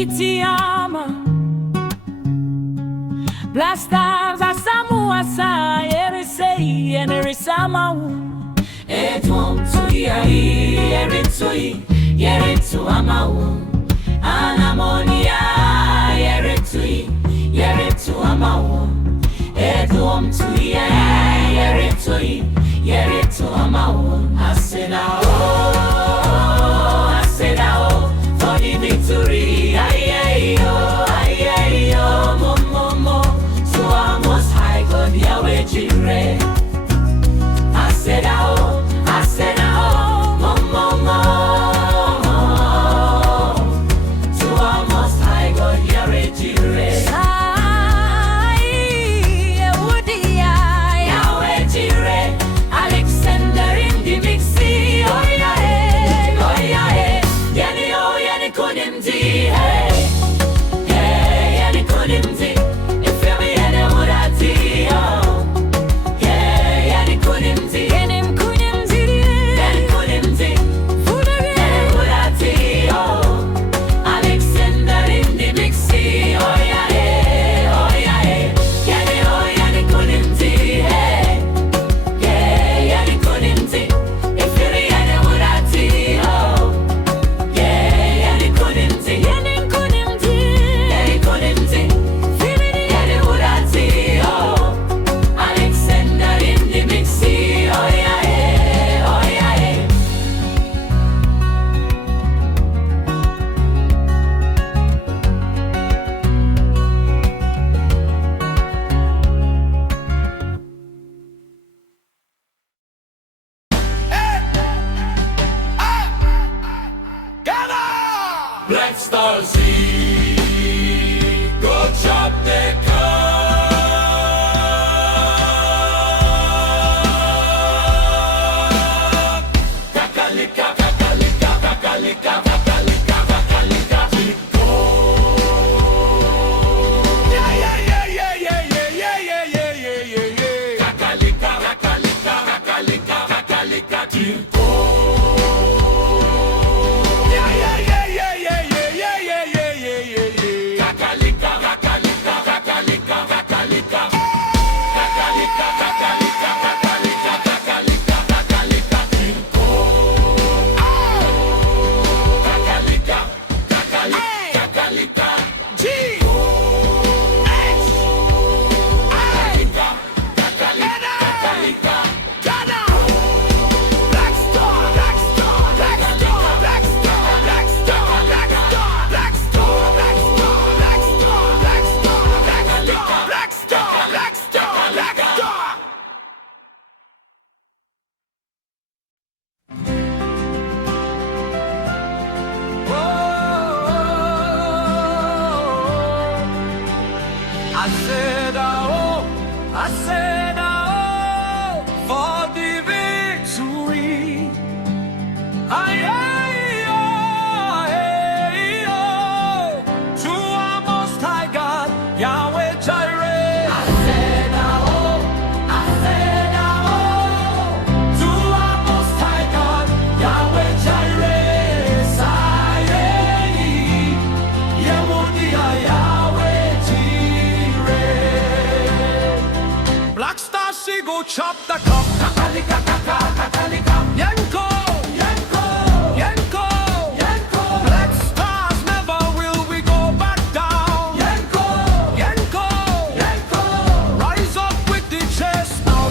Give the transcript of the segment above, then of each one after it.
Heattyyy Aaama Blasters asamu asa erisei enerisama Edwom to yeritu amawu Anamonia yeritu amawu Edwom to yeritu amawu Aseda Oh for the victory to our most high God Yahweh Jireh Aseda Oh to our most high God Yahweh Jireh Yahweh Jireh Alexander in the mixi oh yeah yani kunimdi hey yani kunimdi Black Star Z, go chop the Kaka, Lika, Aseda Oh for the victory. To our most high God, Yahweh Jireh. Aseda Oh to our most high God, Yahweh Jireh. Yahweh Jireh. Black Star, she go chop the cup. Kakalika, Yanko. Black Stars, never will we go back down. Yanko. Rise up with the chest now.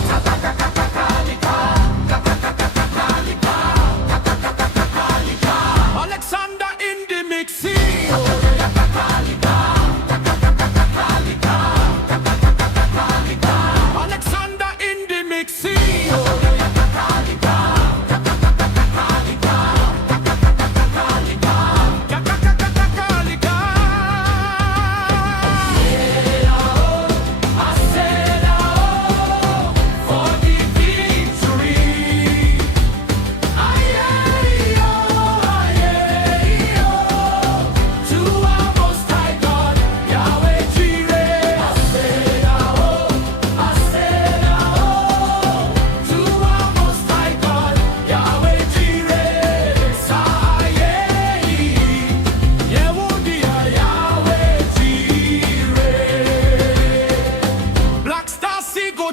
Alexander in the mixi. Alexander in the mixi.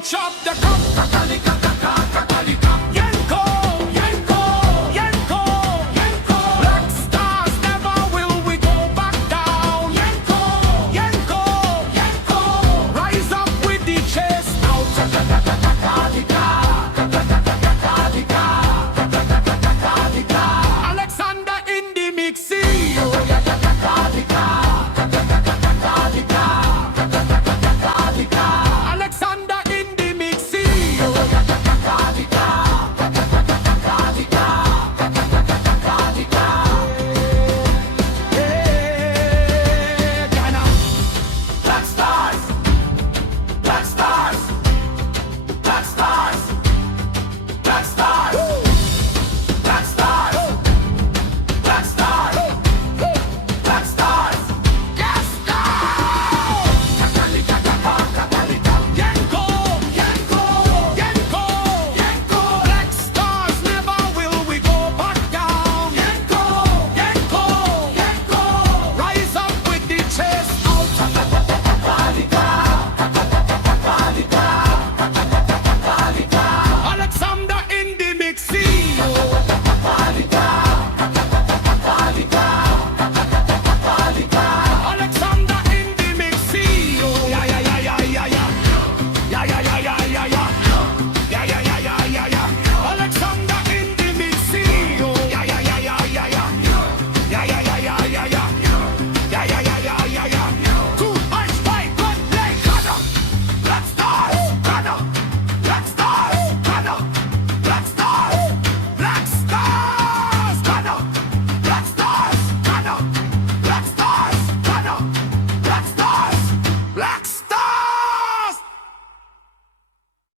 chop the